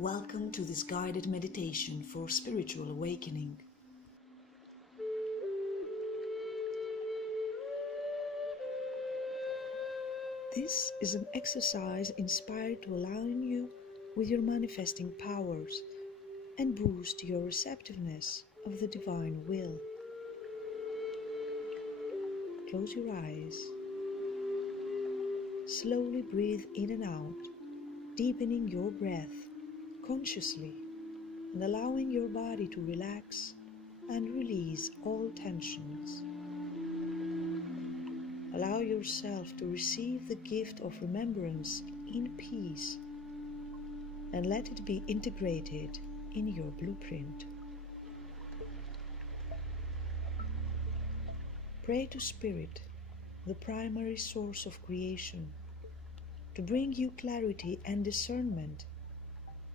Welcome to this guided meditation for spiritual awakening. This is an exercise inspired to align you with your manifesting powers and boost your receptiveness of the divine will. Close your eyes. Slowly breathe in and out, deepening your breath consciously and allowing your body to relax and release all tensions. Allow yourself to receive the gift of remembrance in peace and let it be integrated in your blueprint. Pray to Spirit, the primary source of creation, to bring you clarity and discernment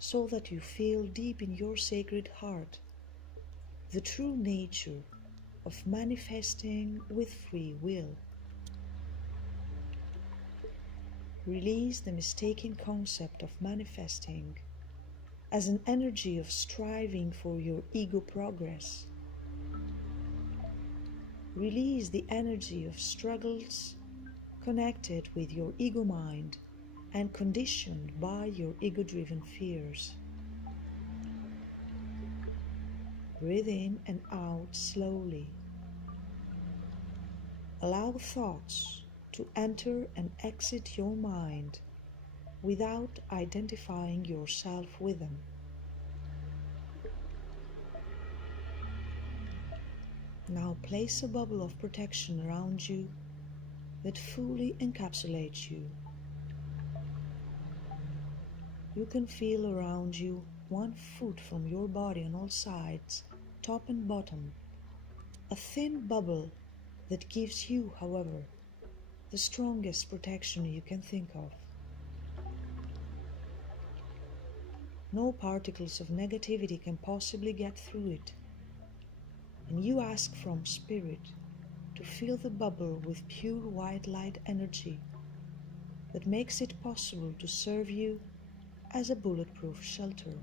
so that you feel deep in your sacred heart the true nature of manifesting with free will. Release the mistaken concept of manifesting as an energy of striving for your ego progress. Release the energy of struggles connected with your ego mind and conditioned by your ego-driven fears. Breathe in and out slowly. Allow thoughts to enter and exit your mind without identifying yourself with them. Now place a bubble of protection around you that fully encapsulates you. You can feel around you 1 foot from your body on all sides, top and bottom, a thin bubble that gives you, however, the strongest protection you can think of. No particles of negativity can possibly get through it, and you ask from Spirit to fill the bubble with pure white light energy that makes it possible to serve you as a bulletproof shelter.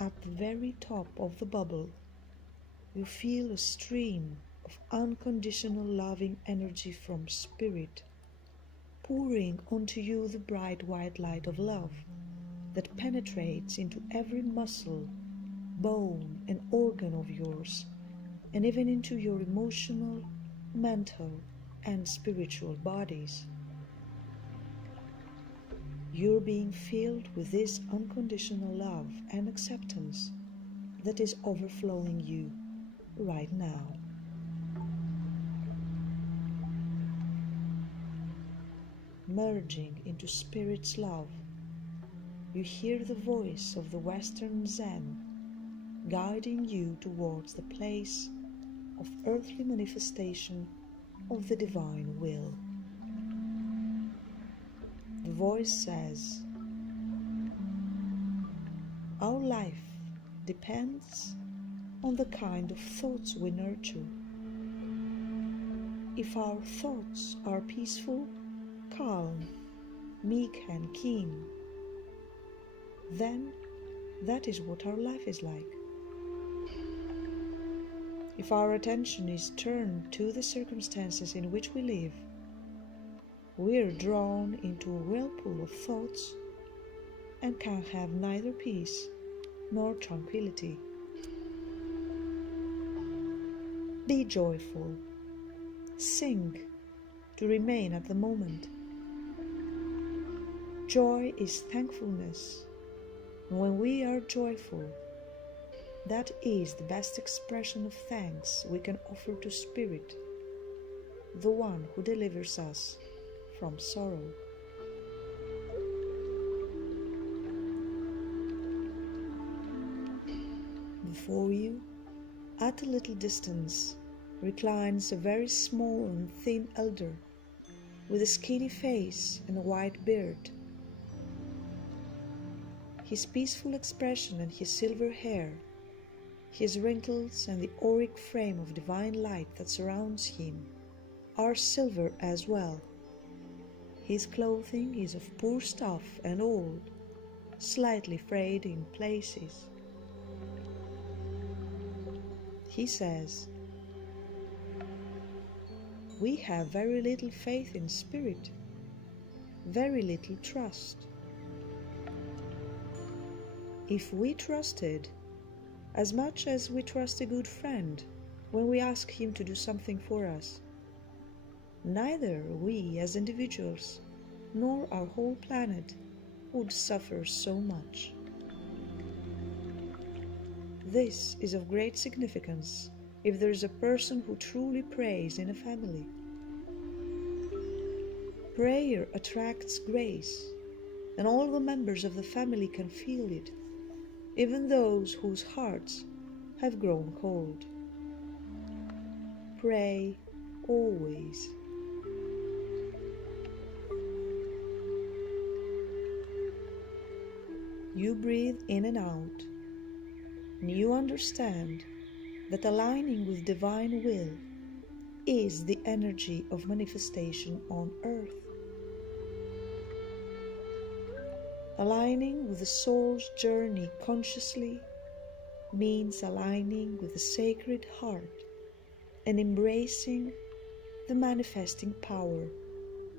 At the very top of the bubble, you feel a stream of unconditional loving energy from Spirit, pouring onto you the bright white light of love that penetrates into every muscle, bone and organ of yours, and even into your emotional, mental and spiritual bodies. You're being filled with this unconditional love and acceptance that is overflowing you right now. Merging into Spirit's love, you hear the voice of the Western Zen guiding you towards the place of earthly manifestation of the divine will. The voice says, "Our life depends on the kind of thoughts we nurture. If our thoughts are peaceful, calm, meek and keen, then that is what our life is like. If our attention is turned to the circumstances in which we live, we are drawn into a whirlpool of thoughts and can have neither peace nor tranquility. Be joyful. Sing to remain at the moment. Joy is thankfulness. And when we are joyful, that is the best expression of thanks we can offer to Spirit, the one who delivers us from sorrow." Before you, at a little distance, reclines a very small and thin elder with a skinny face and a white beard. His peaceful expression and his silver hair, his wrinkles and the auric frame of divine light that surrounds him are silver as well. His clothing is of poor stuff and old, slightly frayed in places. He says, "We have very little faith in spirit, very little trust. If we trusted as much as we trust a good friend when we ask him to do something for us, neither we as individuals nor our whole planet would suffer so much." This is of great significance if there is a person who truly prays in a family. Prayer attracts grace, and all the members of the family can feel it, even those whose hearts have grown cold. Pray always. You breathe in and out, and you understand that aligning with divine will is the energy of manifestation on earth. Aligning with the soul's journey consciously means aligning with the sacred heart and embracing the manifesting power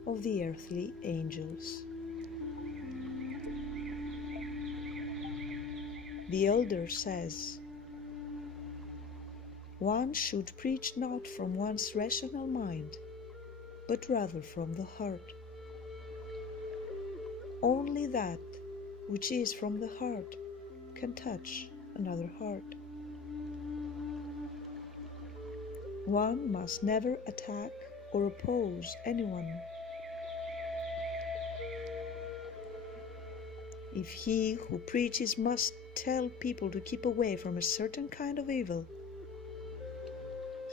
of the earthly angels. The Elder says, "One should preach not from one's rational mind, but rather from the heart. Only that which is from the heart can touch another heart. One must never attack or oppose anyone. If he who preaches must tell people to keep away from a certain kind of evil,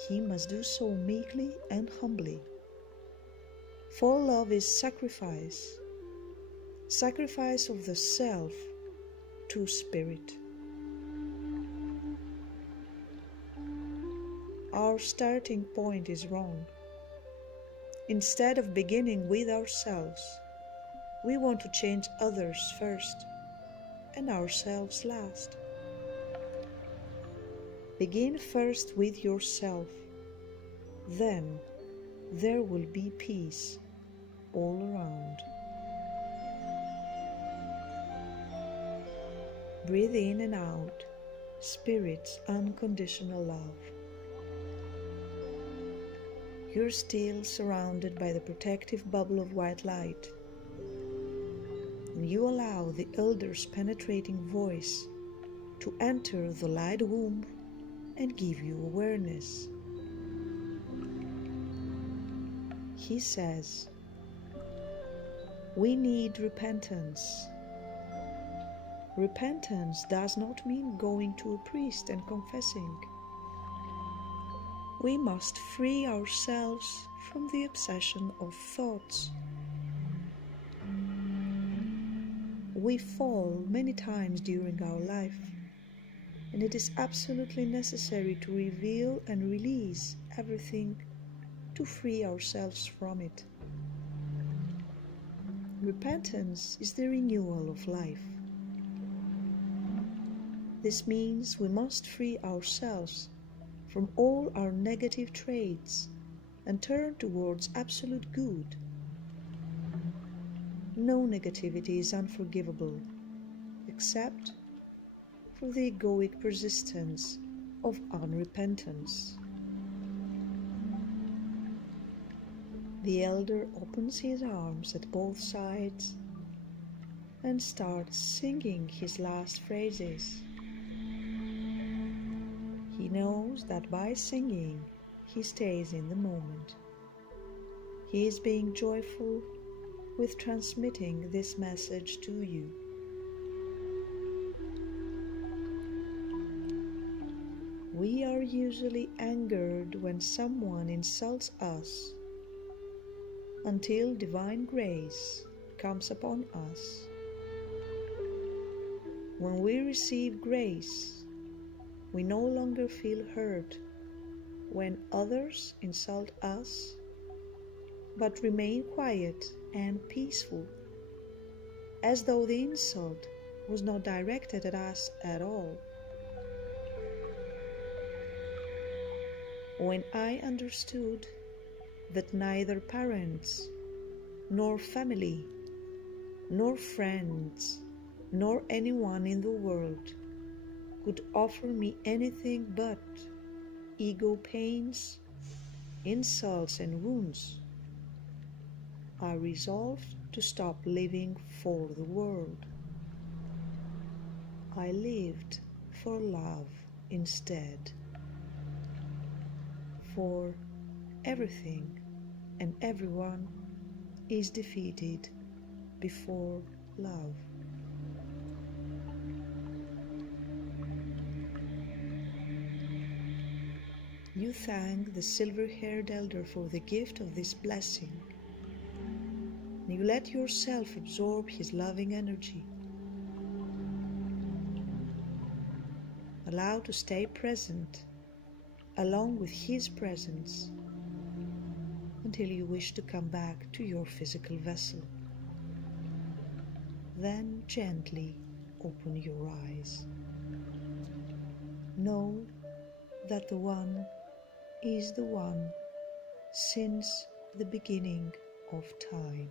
he must do so meekly and humbly. For love is sacrifice, sacrifice of the self to spirit." Our starting point is wrong. Instead of beginning with ourselves, we want to change others first and ourselves last. Begin first with yourself, then there will be peace all around. Breathe in and out Spirit's unconditional love. You're still surrounded by the protective bubble of white light, and you allow the Elder's penetrating voice to enter the light womb and give you awareness. He says, "We need repentance. Repentance does not mean going to a priest and confessing. We must free ourselves from the obsession of thoughts. We fall many times during our life, and it is absolutely necessary to reveal and release everything to free ourselves from it. Repentance is the renewal of life. This means we must free ourselves from all our negative traits and turn towards absolute good. No negativity is unforgivable, except for the egoic persistence of unrepentance." The Elder opens his arms at both sides and starts singing his last phrases. He knows that by singing, he stays in the moment. He is being joyful with transmitting this message to you. We are usually angered when someone insults us until divine grace comes upon us. When we receive grace, we no longer feel hurt when others insult us but remain quiet and peaceful, as though the insult was not directed at us at all. When I understood that neither parents, nor family, nor friends, nor anyone in the world could offer me anything but ego pains, insults, and wounds, I resolved to stop living for the world. I lived for love instead. For everything and everyone is defeated before love. You thank the silver-haired elder for the gift of this blessing. You let yourself absorb his loving energy. Allow to stay present along with his presence until you wish to come back to your physical vessel. Then gently open your eyes. Know that the One is the One since the beginning of time.